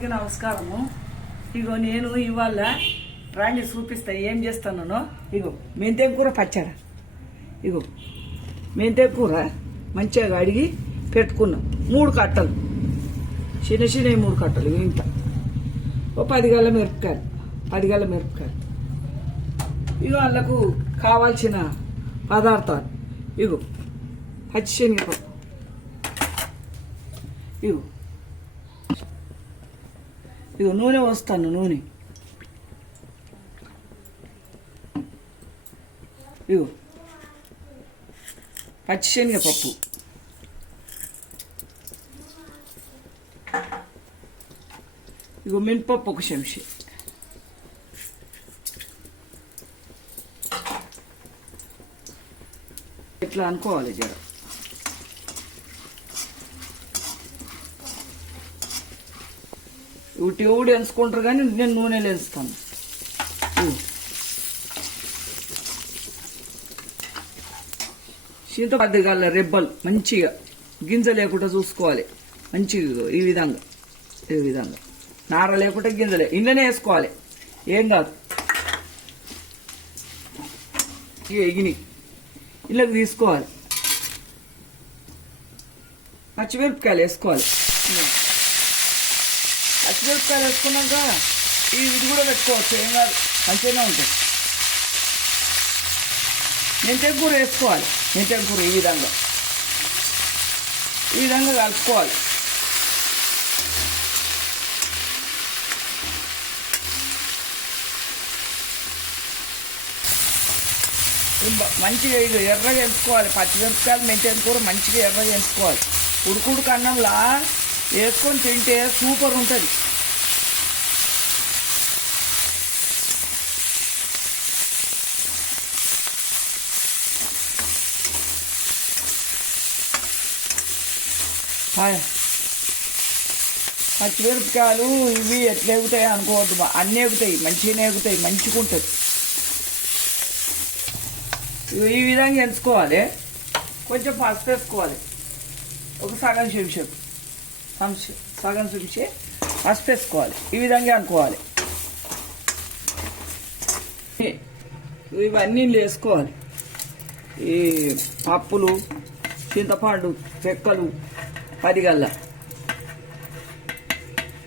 అందరికీ నమస్కారము. ఇగో నేను ఇవాళ రాణి చూపిస్తా ఏం చేస్తాను ఇగో మెంతెం కూర పచ్చడ? ఇగో మెంతే కూర మంచిగా అడిగి పెట్టుకున్నాం. మూడు కట్టలు. చిన్న చిన్న మూడు కట్టలు ఇంత. ఓ పది మిరపకాయలు పది మిరపకాయలు. ఇగో వాళ్ళకు కావాల్సిన పదార్థాలు. ఇగో పచ్చిశనగపప్పు ఇగో ఇగో నూనె వస్తాను నూనె. ఇగో. పచ్చిశనగపప్పు ఇగో మినపప్పు ఒక చెంచి. ఇట్లా అనుకోవాలి జర? ఇటు ఎవడు ఎంచుకుంటారు కానీ నేను నూనెలు ఎంచుతాను ఇగో. రెబ్బలు మంచిగా గింజ లేకుండా చూసుకోవాలి. మంచిగా ఈ విధంగా ఈ విధంగా. నార లేకుండా గింజలే ఇంట్లోనే వేసుకోవాలి. ఏం కాదు. ఎగిని ఇళ్ళకి తీసుకోవాలి. పచ్చిమిరపకాయలు వేసుకోవాలి. పచ్చిమిరపకాయలు వేసుకున్నాక ఈ ఇది కూడా పెట్టుకోవచ్చు ఏం కాదు. మంచిగానే ఉంటుంది. మెంతెం కూర వేసుకోవాలి. మెంతెం కూర ఈ విధంగా. ఈ విధంగా కలుపుకోవాలి. మంచిగా ఇది ఎర్రగా ఎంచుకోవాలి పచ్చిమిరపకాయలు మెంతెం కూర మంచిగా ఎర్రగా ఎంచుకోవాలి ఉడుకుడుకు అన్నంలా వేసుకొని తింటే సూపర్ ఉంటుంది. పచ్చిమిరపకాయలు ఇవి ఎట్లా ఎగుతాయి అనుకోవద్దు అన్నీ ఎగుతాయి మంచిగానే ఎగుతాయి మంచిగా ఉంటుంది ఈ విధంగా ఎంచుకోవాలి. కొంచెం పసుపు వేసుకోవాలి. ఒక సగం చెంచా సగం చెంచే పసుపు వేసుకోవాలి. ఈ విధంగా అనుకోవాలి. ఇవన్నీ వేసుకోవాలి. ఈ పప్పులు చింతపండు చెక్కలు పది పరిగల్ల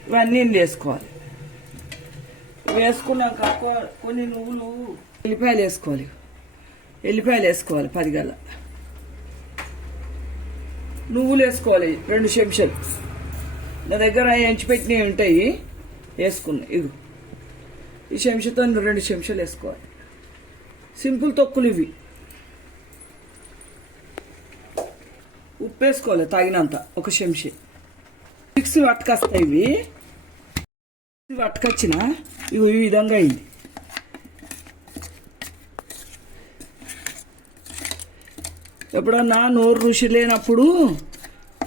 ఇవన్నీ వేసుకోవాలి. వేసుకున్నాక కొన్ని నువ్వులు ఎల్లిపాయలు వేసుకోవాలి. ఎల్లిపాయలు వేసుకోవాలి పది గల నువ్వులు వేసుకోవాలి రెండు చెంచాలు. నా దగ్గర ఎంచిపెట్టినవి ఉంటాయి. వేసుకున్నాయి ఇవి ఈ చెంచాతో రెండు చెంచాలు వేసుకోవాలి. సింపుల్ తొక్కులు ఇవి. ఉప్పు వేసుకోవాలి తగినంత. ఒక చెంచా. మిక్సీ పట్టుకొస్తాయి. ఇవి మిక్సీ పట్టుకొచ్చిన ఇవి ఈ విధంగా అయింది. ఎప్పుడన్నా నోరు రుచి లేనప్పుడు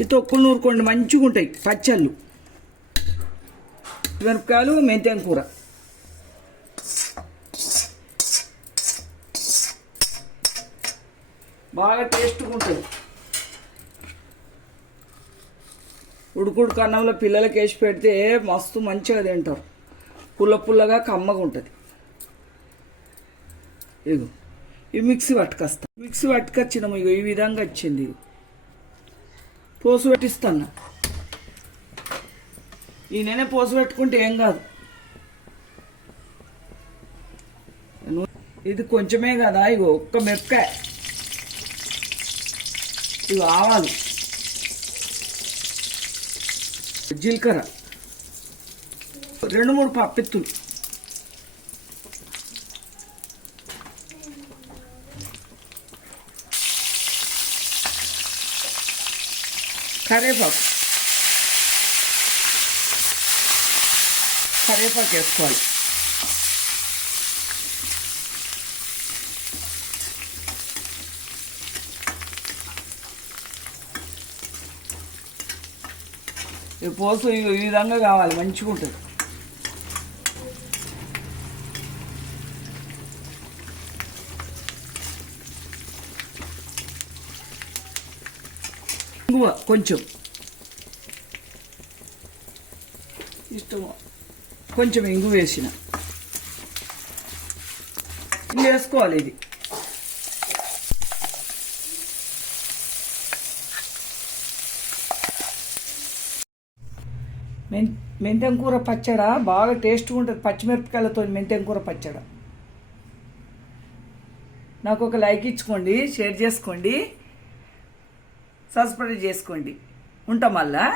ఈ తొక్కులు నూరుకోండి మంచిగా ఉంటాయి పచ్చళ్ళు. మిరపకాయలు మెంతెం కూర. బాగా టేస్ట్గా ఉంటుంది ఉడుకుడు అన్నంలో పిల్లలకి వేసి పెడితే మస్తు మంచిగా తింటారు. పుల్ల పుల్లగా కమ్మగా ఉంటుంది. ఇగో ఈ మిక్సీ పట్టుకొస్తా. మిక్సీ పట్టుకొచ్చినాము ఇగో ఈ విధంగా వచ్చింది ఇగో. పోసు పెట్టిస్తాను ఈ నేనే పోసు పెట్టుకుంటే ఏం కాదు. ఇది కొంచెమే కదా ఇగో ఒక్క మిరపకాయ ఇవి ఆవాలు. జీలకర్ర. రెండు మూడు పప్పెత్తులు కరేపాకు. కరేపాకు వేసుకోవాలి. ఈ పోసు ఈ ఈ విధంగా కావాలి మంచిగా ఉంటుంది. ఇంగువ కొంచెం. ఇష్టమా? కొంచెం ఇంగు వేసిన. వేసుకోవాలి ఇది. మెం మెంతెం కూర పచ్చడ? బాగా టేస్ట్గా ఉంటుంది. పచ్చిమిరపకాయలతో మెంతెం కూర పచ్చడ. నాకు ఒక లైక్ ఇచ్చుకోండి షేర్ చేసుకోండి సబ్స్క్రైబ్ చేసుకోండి. ఉంటాం మళ్ళా?